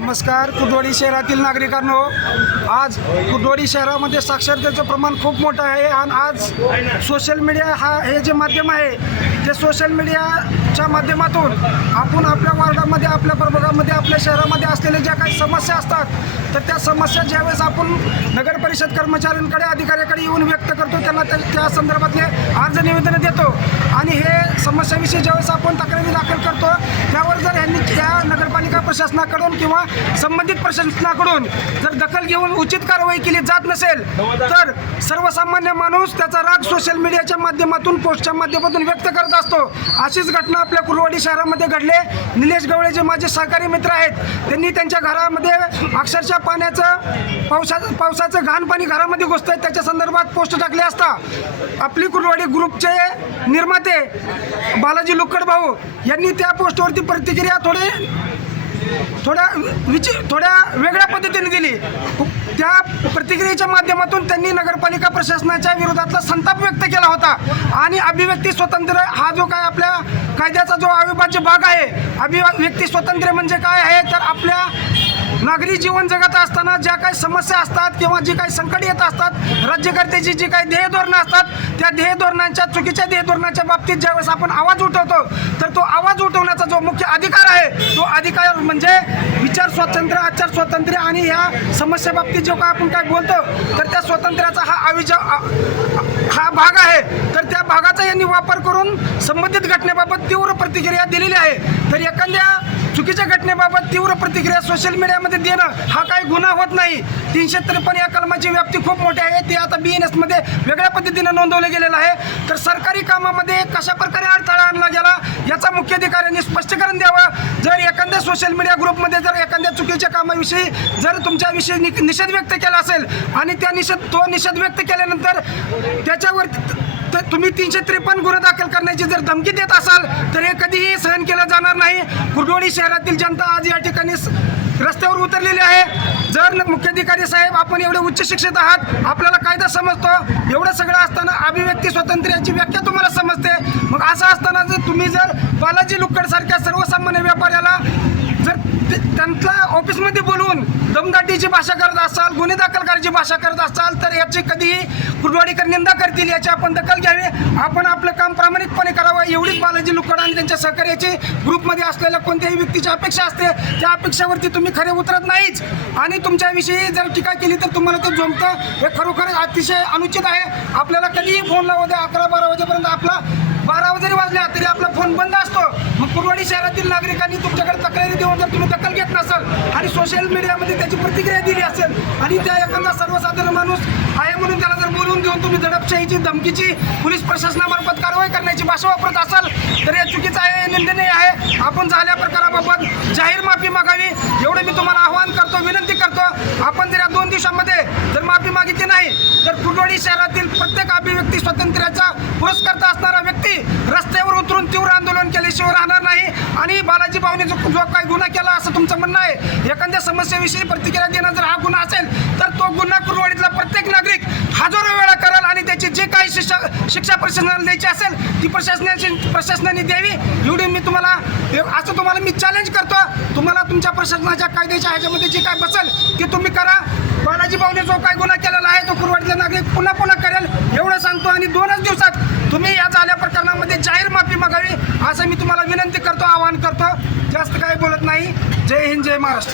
नमस्कार कुदवाडी शहरातील नागरिकांनो. आज कुदवाडी शहरामध्ये साक्षरतेचं प्रमाण खूप मोठं आहे आणि आज सोशल मीडिया हा हे जे माध्यम आहे ते सोशल मीडियाच्या माध्यमातून आपण आपल्या वार्डामध्ये आपल्या प्रभागामध्ये आपल्या शहरामध्ये असलेल्या ज्या काही समस्या असतात तर त्या समस्या ज्यावेळेस आपण नगर परिषद कर्मचाऱ्यांकडे अधिकाऱ्याकडे येऊन व्यक्त करतो त्यांना त्या त्या संदर्भातले अर्ज निवेदन देतो. आणि हे समस्याविषयी ज्यावेळेस आपण तक्रारी दाखल करतो त्यावर जर यांनी त्या नगरपालिका प्रशासनाकडून किंवा संबंधित प्रशासनाकडून जर दखल घेऊन उचित कारवाई केली जात नसेल तर सर्वसामान्य माणूस त्याचा राग सोशल मीडियाच्या माध्यमातून पोस्टच्या माध्यमातून व्यक्त करत असतो. अशीच घटना आपल्या कुरवाडी शहरामध्ये घडले. निलेश गवळे जे माझे सहकारी मित्र आहेत त्यांनी त्यांच्या घरामध्ये अक्षरशः पाण्याचं पावसा पावसाचं घाण पाणी घरामध्ये घुसतंय. त्याच्या संदर्भात पोस्ट टाकले असता आपली कुरवाडी ग्रुपचे निर्माते बालाजी लुक्कड भाऊ यांनी त्या पोस्टवरती प्रतिक्रिया थोडे थोड्या विचि थोड्या वेगळ्या पद्धतीने दिली. त्या प्रतिक्रियेच्या माध्यमातून त्यांनी नगरपालिका प्रशासनाच्या विरोधातला संताप व्यक्त केला होता. आणि अभिव्यक्ती स्वातंत्र्य हा जो काय आपल्या कायद्याचा जो अविभाज्य भाग आहे अभिव्यक्ती स्वातंत्र्य म्हणजे काय आहे? तर आपल्या नागरी जीवन जगत असताना ज्या काही समस्या असतात किंवा जी काही संकट येत असतात राज्यकर्त्याची जी काही ध्येय धोरणं असतात त्या ध्येय धोरणांच्या चुकीच्या ध्येय धोरणाच्या बाबतीत ज्यावेळेस आपण आवाज उठवतो तर तो आवाज उठवण्याचा जो मुख्य अधिकार आहे तो अधिकार म्हणजे विचार स्वातंत्र्य आचार स्वातंत्र्य आणि ह्या समस्या बाबतीत जो काय आपण काय बोलतो तर त्या स्वातंत्र्याचा हा अविजा हा भाग आहे. तर त्या भागाचा यांनी वापर करून संबंधित घटनेबाबत तीव्र प्रतिक्रिया दिलेली आहे. तर एखाद्या चुकीच्या घटनेबाबत तीव्र प्रतिक्रिया सोशल मीडियामध्ये देणं हा काही गुन्हा होत नाही. तीनशे त्रेपन्न या कलमाची व्याप्ती खूप मोठी आहे. ते आता बी एन एसमध्ये वेगळ्या पद्धतीनं नोंदवलं गेलेलं आहे. तर सरकारी कामामध्ये कशा प्रकारे अडथळा आणला गेला याचा मुख्य अधिकाऱ्यांनी स्पष्टीकरण द्यावं. जर एखाद्या सोशल मीडिया ग्रुपमध्ये जर एखाद्या चुकीच्या कामाविषयी जर तुमच्याविषयी नि- निषेध व्यक्त केला असेल आणि त्या निषेध तो निषेध व्यक्त केल्यानंतर त्याच्यावर तर तुम्ही तीनशे त्रेपन्न गुन्हे दाखल करण्याची जर धमकी देत असाल तर हे कधीही सहन केलं जाणार नाही. कुर्डोळी शहरातील जनता आज या ठिकाणी रस्त्यावर उतरलेली आहे. जर मुख्याधिकारी साहेब आपण एवढे उच्च शिक्षित आहात आपल्याला कायदा समजतो. एवढं सगळं असताना अभिव्यक्ती स्वातंत्र्याची व्याख्या तुम्हाला समजते. मग असं असताना जर तुम्ही जर बालाजी लुक्कड सारख्या सर्वसामान्य व्यापाऱ्याला जर ते- त्यांच्या ऑफिसमध्ये बोलवून दमदाटीची भाषा करत असाल गुन्हे दाखल करायची भाषा करत असाल तर याची कधीही कुरवाडीकर निंदा करतील याची आपण दखल घ्यावी. आपण आपलं काम प्रामाणिकपणे करावं एवढीच बालाजी लुकड आणि त्यांच्या सहकार्याची ग्रुपमध्ये असलेल्या कोणत्याही व्यक्तीची अपेक्षा असते त्या अपेक्षावरती तुम्ही खरे उतरत नाहीच. आणि तुमच्याविषयी जर टीका केली तर तुम्हाला ते जमतं. हे खरोखर अतिशय अनुचित आहे. आपल्याला कधीही फोन लावू द्या. अकरा बारा वाजेपर्यंत आपला बारा जरी वाजल्या तरी आपला फोन बंद असतो. मग कुरवाडी शहरातील नागरिकांनी तुमच्याकडे तक्रारी देऊन जर तुम्ही दखल घेत नसाल आणि सोशल मीडियामध्ये त्याची प्रतिक्रिया दिली असेल आणि त्या एखादा सर्वसाधारण माणूस आहे म्हणून त्याला जर बोलून देऊन तुम्ही दडपशाहीची धमकीची पोलीस प्रशासनामार्फत कारवाई करण्याची भाषा वापरत असाल तर हे चुकीचं आहे हे निंदनीय आहे. आपण झाल्या प्रकाराबाबत जाहीर माफी मागावी. एवढं मी तुम्हाला आवाहन करतो विनंती करतो. आपण जर या दोन दिवसामध्ये जर माफी मागितली नाही तर कुटवाडी शहरातील प्रत्येक अभिव्यक्ती स्वातंत्र्याचा पुरस्कर्ता असणारा व्यक्ती रस्त्यावर उतरून तीव्र आंदोलन केल्याशिवाय राहणार आणि बालाजी भाऊने जो जो काही गुन्हा केला असं तुमचं म्हणणं आहे? एखाद्या समस्येविषयी प्रतिक्रिया देणं जर हा गुन्हा असेल तर तो गुन्हा कुरवाडीतला प्रत्येक नागरिक हजारो वेळा करेल आणि त्याची जे काही शिक्षा शिक्षा प्रशासनाला द्यायची असेल ती प्रशासनाची प्रशासनाने द्यावी. एवढी मी तुम्हाला असं तुम्हाला मी चॅलेंज करतो. तुम्हाला तुमच्या प्रशासनाच्या कायद्याच्या ह्याच्यामध्ये जे काय बसेल ते तुम्ही करा. बालाजी भाऊने जो काय गुन्हा केलेला आहे तो कुरवाडीतला नागरिक पुन्हा पुन्हा करेल. एवढं सांगतो आणि दोनच दिवसात तुम्ही या झाल्या प्रकरणामध्ये जाहीर माफी मागावी. असं मी तुम्हाला विनंती करतो आवाहन करतो. जास्त काही बोलत नाही. जय हिंद जय महाराष्ट्र.